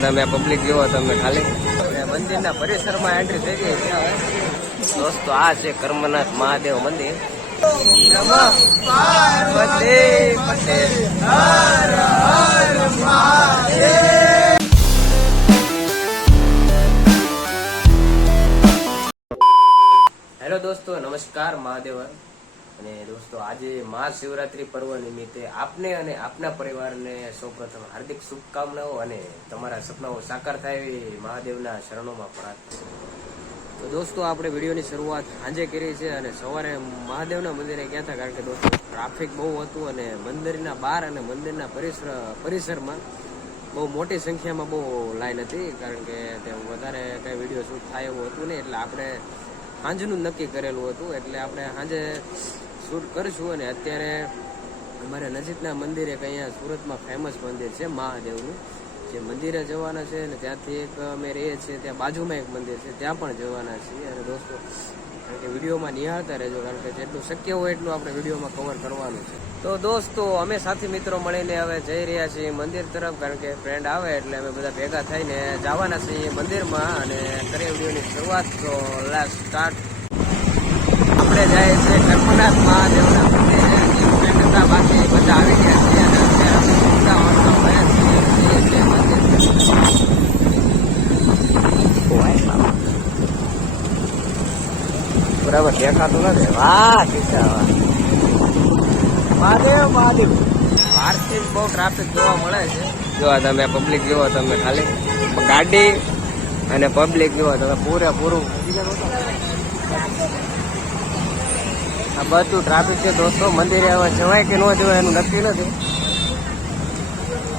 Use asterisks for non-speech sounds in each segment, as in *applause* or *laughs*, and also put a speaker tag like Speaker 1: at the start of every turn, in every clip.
Speaker 1: તમે પબ્લિક જુઓ તમે ખાલી. મંદિરના પરિસરમાં એન્ટ્રી થઈ ગઈ દોસ્તો, આ છે કર્મનાથ મહાદેવ મંદિર. હેલો દોસ્તો, નમસ્કાર મહાદેવ. અને દોસ્તો, આજે મહાશિવરાત્રી પર્વ નિમિત્તે આપને અને આપના પરિવારને સૌપ્રથમ હાર્દિક શુભકામનાઓ અને તમારા સપનાઓ સાકાર થાય એવી મહાદેવના શરણોમાં પ્રાર્થના તો દોસ્તો, આપણે વિડીયોની શરૂઆત સાંજે કરી છે અને સવારે મહાદેવના મંદિરે ગયા હતા કારણ કે દોસ્તો ટ્રાફિક બહુ હતું અને મંદિરના બહાર અને મંદિરના પરિસર, પરિસરમાં બહુ મોટી સંખ્યામાં બહુ લાઈન હતી કારણ કે તે વધારે કઈ વીડિયો શૂટ થાય એવું હતું નહીં એટલે આપણે સાંજનું નક્કી કરેલું હતું એટલે આપણે સાંજે શૂટ કરીશું અને અત્યારે અમારે નજીકના મંદિરે એક અહીંયા સુરતમાં ફેમસ મંદિર છે મહાદેવનું. જે મંદિરે જવાના છે અને ત્યાંથી એક અમે રહીએ છીએ, ત્યાં બાજુમાં એક મંદિર છે, ત્યાં પણ જવાના છીએ. અને દોસ્તો, કારણ કે વિડીયોમાં નિહાળતા રહેજો, કારણ કે જેટલું શક્ય હોય એટલું આપણે વિડીયોમાં કવર કરવાનું છે. તો દોસ્તો, અમે સાથી મિત્રો મળીને હવે જઈ રહ્યા છીએ મંદિર તરફ, કારણ કે ફ્રેન્ડ આવે એટલે અમે બધા ભેગા થઈને જવાના છીએ મંદિરમાં. અને કરીએ વિડીયોની શરૂઆત. તો લાસ્ટ સ્ટાર્ટ આપણે જાય છે કર્મનાથ મહાદેવના બરાબર, દેખાતું નથી. વાહ કિસ્સા મહાદેવ મહાદેવ. બહારથી બહુ ટ્રાફિક જોવા મળે છે. જો તમે પબ્લિક જુઓ તમે ખાલી ગાડી અને પબ્લિક જુઓ તમે પૂરેપૂરું આ બધું ટ્રાફિક છે દોસ્તો, મંદિરે હવે જવાય કે ન જવાય એનું નક્કી નથી.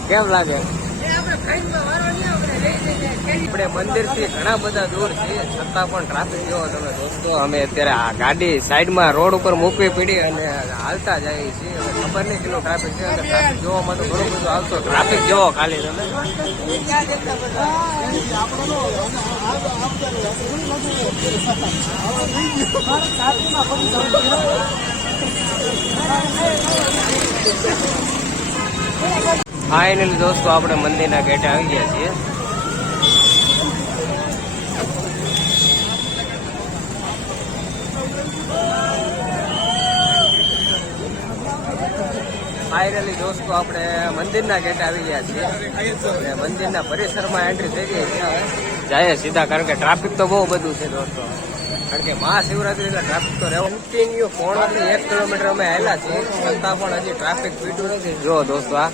Speaker 1: કેમ લાગે? આપણે મંદિરથી ઘણા બધા દૂર છીએ, છતાં પણ ટ્રાફિક જોવો તમે દોસ્તો, અમે અત્યારે આ ગાડી સાઈડમાં રોડ ઉપર મૂકવી પડી અને હાલતા જઈએ છીએ. હવે ખબર નહીં કેટલો ટ્રાફિક છે, અને ટ્રાફિક જોવામાં તો ઘણું બધું આવતો ટ્રાફિક જોવો ખાલી તમે. ફાઇનલી દોસ્તો, આપણે મંદિરના ગેટે આવી ગયા છીએ. ફાઇનલી દોસ્તો આપણે મંદિરના ગેટ આવી ગયા છીએ. મંદિરના પરિસરમાં એન્ટ્રી થઈ ગઈ જાય સીધા, કારણ કે ટ્રાફિક તો બહુ બધું છે દોસ્તો. કારણ કે મહાશિવરાત્રી ટ્રાફિક તો રહેવા કન્ટિન્યુ પોણાથી એક કિલોમીટર અમે આવેલા છીએ. છતાં પણ હજી ટ્રાફિક પીટું નથી. જો દોસ્તો આ.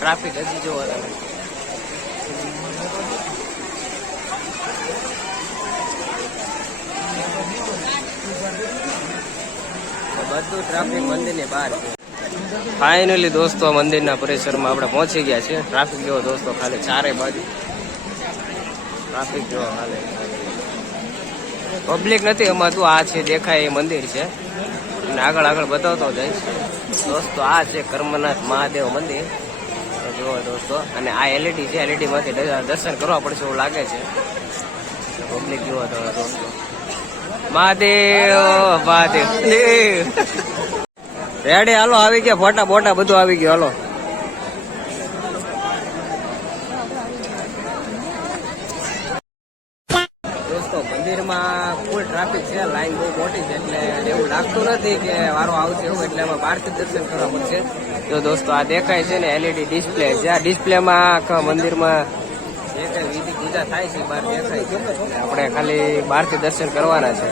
Speaker 1: ટ્રાફિક હજી જોવો તમે. બધું ટ્રાફિક મંદિરની બહાર છે. ફાઇનલી દોસ્તો, મંદિરના પરિસરમાં આપણે પહોંચી ગયા છીએ. ટ્રાફિક જોવો, દોસ્તો, ખાલી ચારે બાજુ. ટ્રાફિક જોવો, ખાલી. પબ્લિક નથી એમાં તું આ છે, દેખાય એ મંદિર છે. અને આગળ આગળ બતાવતો જઈશ. દોસ્તો, આ છે કર્મનાથ મહાદેવ મંદિર. જુઓ, દોસ્તો, અને આ એલઈડી છે એલઈડી માંથી દર્શન કરવા પડશે એવું લાગે છે. પબ્લિક જુઓ દોસ્તો. મહાદેવ મહાદેવ. દેવ. રેડી હાલો, આવી ગયા. ફોટા બોટા બધું આવી ગયું, હાલો. દોસ્તો, મંદિરમાં ફૂલ ટ્રાફિક છે લાઈન બહુ મોટી છે, એટલે એવું લાગતું નથી કે વારો આવશે એવું, એટલે અમે બહારથી દર્શન કરવા પડશે તો દોસ્તો, આ દેખાય છે ને એલઈડી ડિસ્પ્લે છે આ ડિસ્પ્લેમાં મંદિરમાં જે કઈ વિધિ થાય છે બહાર દેખાય છે. આપણે ખાલી બહારથી દર્શન કરવાના છે.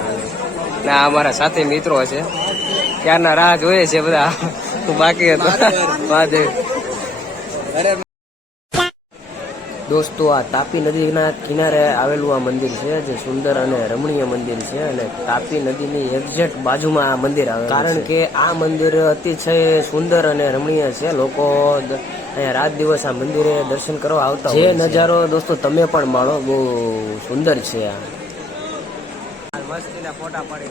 Speaker 1: ને આ અમારા સાથે મિત્રો છે ક્યારના રાહ જોયે છે બધા. હું બાકી હતો મહાદેવ દોસ્તો આ તાપી નદીના કિનારે આવેલું આ મંદિર છે જે સુંદર અને રમણીય મંદિર છે અને તાપી નદીની એક્ઝેક્ટ બાજુમાં આ મંદિર આવે કારણ કે આ મંદિર અતિશય સુંદર અને રમણીય છે. લોકો અહીંયા રાત દિવસ આ મંદિરે દર્શન કરવા આવતા જે નજારો દોસ્તો તમે પણ માણો બહુ સુંદર છે આ. મસ્તીના ફોટા પાડી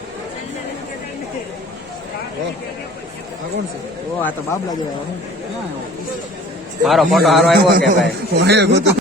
Speaker 2: કોણ છે? ઓ આ તો બાબલા જેવા હું.
Speaker 1: મારો ફોટો સારો આવ્યો કે ભાઈ? *laughs*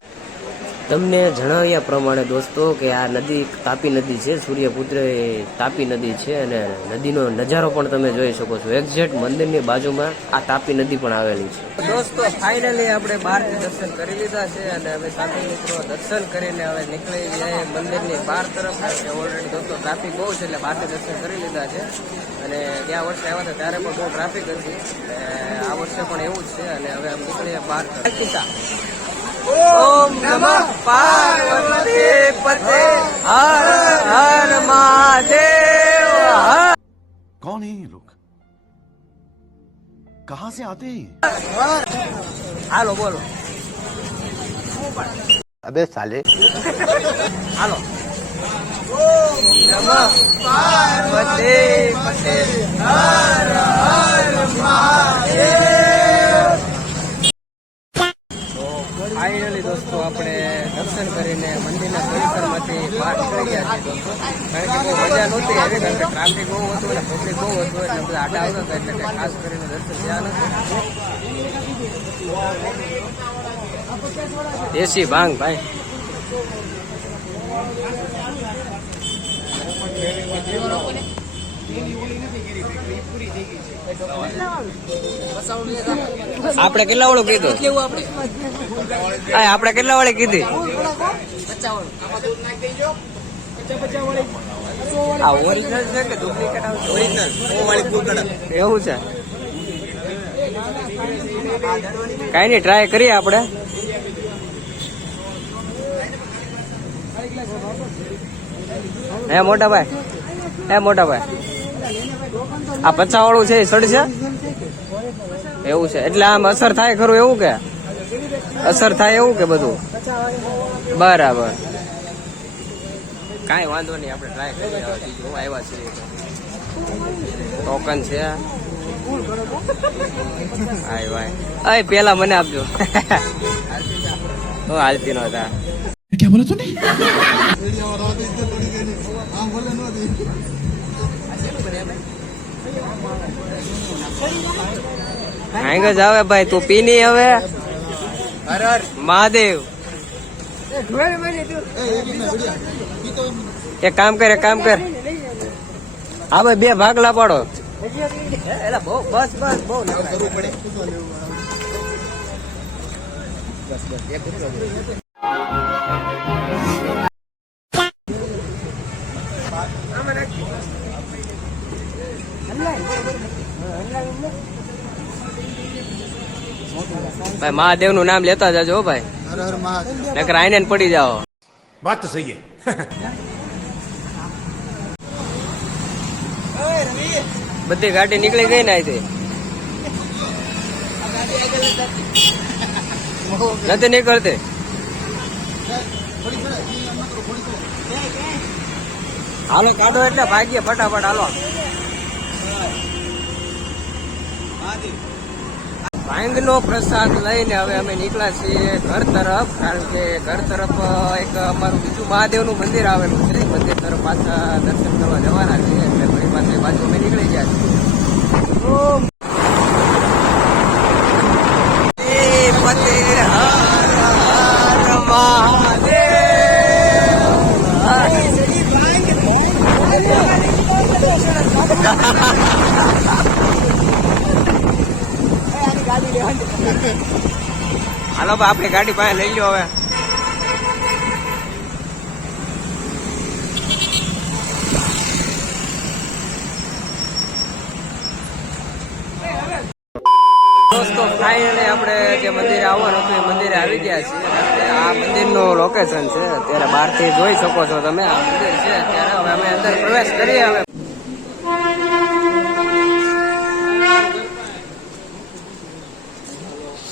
Speaker 1: તમને જણાવ્યા પ્રમાણે દોસ્તો કે આ નદી તાપી નદી છે, સૂર્યપુત્ર એ તાપી નદી છે અને નદીનો નજારો પણ તમે જોઈ શકો છો. એક્ઝેક્ટ મંદિરની બાજુમાં આ તાપી નદી પણ આવેલી છે. દોસ્તો ફાઇનલી આપણે બહારથી દર્શન કરી લીધા છે અને હવે સાથી મિત્રો દર્શન કરીને હવે નીકળી જાય મંદિરની બહાર તરફ. કારણ કે ઓલરેડી દોસ્તો ટ્રાફિક બહુ છે એટલે બહારથી દર્શન કરી લીધા છે. અને ગયા વર્ષે આવ્યા હતા ત્યારે પણ બહુ ટ્રાફિક હતી. આ વર્ષે પણ એવું જ છે અને હવે અમે નીકળીએ બહાર. ઓમ નમઃ પાર્વતી પતે હર હર મહાદેવ
Speaker 3: કોણ હે લોક કહા સે આતે
Speaker 1: હાલો બોલો.
Speaker 4: અબે સાલે
Speaker 1: હાલો. ઓમ નમઃ પાર્વતી પતે હર હર કારણ કે બહુ મજા નહોતી આવી કારણ કે ટ્રાફિક બહુ હતું અને પબ્લિક બહુ હતું એટલે બધા આટા આવતા હતા એટલે ખાસ કરીને દર્શન થયા નથી દેશી ભાંગ, ભાઈ. આપણે કેટલા વાળું કીધું? આપણે કેટલા વાળી કીધી? આ ઓરિજિનલ છે કે ડુપ્લિકેટ ઓરિજિનલ એવું છે? કઈ નહીં ટ્રાય કરીએ આપણે. હે મોટા ભાઈ. હે મોટા ભાઈ. આ પચાસ વાળું છે એ સડશે એવું છે. એટલે આમ અસર થાય ખરું એવું કે? અસર થાય એવું કે બધું? બરાબર. કાંઈ વાંધો નહીં આપણે ટ્રાય કરીએ હવે બીજું આવ્યા છીએ. ટોકન છે. હાય ભાઈ. અય પેલા મને આપજો. હું હાલતી
Speaker 3: નો હતા.
Speaker 2: ક્યાં બોલો
Speaker 1: તું આવે ભાઈ તું પીની હવે. મહાદેવ.
Speaker 2: એક
Speaker 1: કામ કર, એક કામ કર. હા, ભાઈ, બે પાડો. બસ બસ બહુ ભાઈ મહાદેવનું નામ લેતા જાજો ભાઈ. નકર આઈને પડી જાઓ.
Speaker 3: વાત તો સહી
Speaker 1: બધી ગાડી નીકળી ગઈ ને આજે નથી નીકળતી. હાલો કાઢો એટલે ભાગીએ ફટાફટ હાલો. મહાદેવ. નો પ્રસાદ લઈને હવે અમે નીકળ્યા છીએ ઘર તરફ, કારણ કે ઘર તરફ એક અમારું બીજું મહાદેવનું મંદિર આવેલું છે. મંદિર તરફ પાછા દર્શન કરવા જવાના છીએ. એટલે ફરી પાછા બાજુ અમે નીકળી ગયા છીએ પતે હર હર મહાદેવ હાલો આપણી ગાડી પાસે લઈ લો હવે. દોસ્તો ફાઇનલી આપણે જે મંદિરે આવવાનું એ મંદિરે આવી ગયા છીએ. આ મંદિરનું લોકેશન છે, અત્યારે બહારથી જોઈ શકો છો તમે. અમે અંદર પ્રવેશ કરીએ હવે.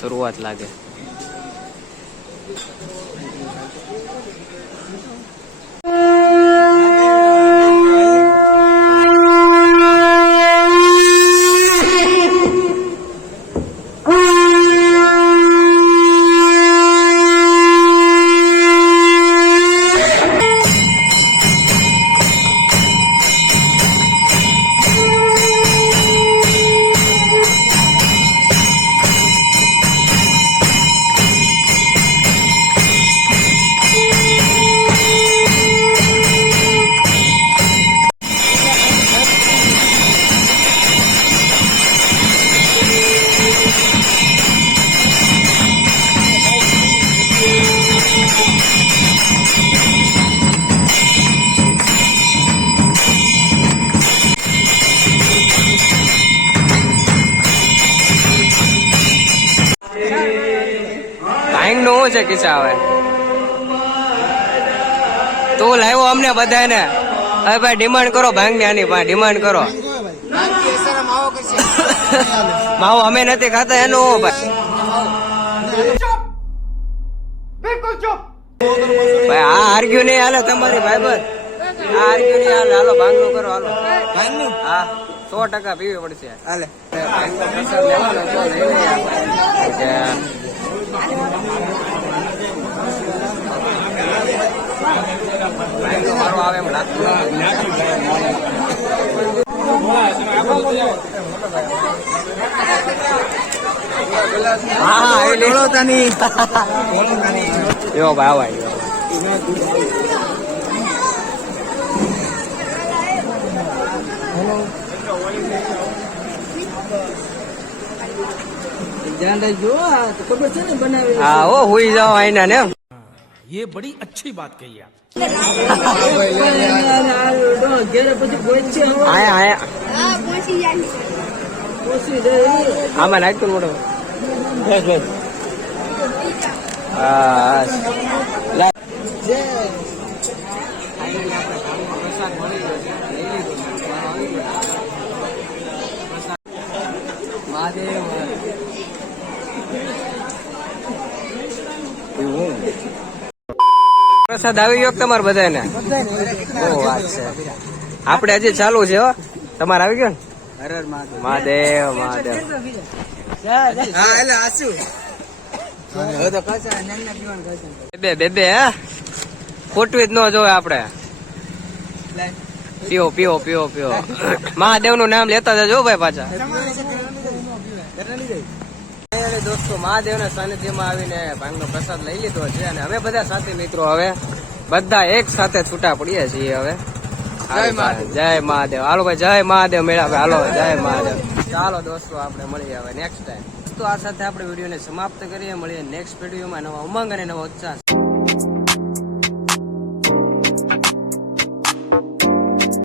Speaker 1: શરૂઆત લાગે. શું છે કિસ્સા તું લાવ્યો અમને બધાને હવે ભાઈ ડિમાન્ડ કરો ભાંગની આની ભાઈ ડિમાન્ડ કરો
Speaker 2: માવો
Speaker 1: અમે નથી ખાતા એનું ભાઈ ભાઈ આ આર્ગ્યુ નહીં હાલે તમારી ભાઈ બસ આ આર્ગ્યુ નહીં હાલે હાલો ભાંગનું કરો હાલો
Speaker 2: ભાંગનું?
Speaker 1: હા સો ટકા પીવી પડશે
Speaker 2: હાલે
Speaker 1: હા એ લે.
Speaker 2: તની *laughs*
Speaker 1: એવો ભાઈ આવા
Speaker 2: ધ્યાન રાખજો આ તો ખબર છે ને બનાવે
Speaker 1: હા ઓ હુઈ જાઓ આઈના ને
Speaker 3: ये बड़ी अच्छी बात कही आप
Speaker 2: ઘેરે પછી પહોંચશે હવે.
Speaker 1: આયા આયા
Speaker 5: હા
Speaker 1: પ્રસાદ આવી ગયો તમારે બધાને ઓ વાત છે. આપણે હજી ચાલુ છે તમારે આવી ગયો ને?
Speaker 2: હર હર મહાદેવ.
Speaker 1: મહાદેવ. બેબે
Speaker 2: હા એટલે આસુ હવે તો કશા નાના પીવાનું કશા
Speaker 1: બે બે બે હે? ખોટવી જ ન જોવે આપણે. પીઓ પીઓ પીઓ પીઓ. મહાદેવનું નામ લેતા જજો ભાઈ પાછા. ફાઇનલી દોસ્તો મહાદેવના સાનિધ્યમાં આવીને ભાંગનો પ્રસાદ લઈ લીધો છે અને અમે બધા સાથી મિત્રો હવે બધા એક સાથે છૂટા પડીએ છીએ હવે. જય મહાદેવ. હાલો ભાઈ જય મહાદેવ મેળા ભાઈ. હાલો જય મહાદેવ. ચાલો દોસ્તો આપણે મળીએ હવે નેક્સ્ટ ટાઈમ તો આ સાથે આપણે વિડીયોને સમાપ્ત કરીએ. મળીએ નેક્સ્ટ વિડીયોમાં નવા ઉમંગ અને નવા ઉત્સાહ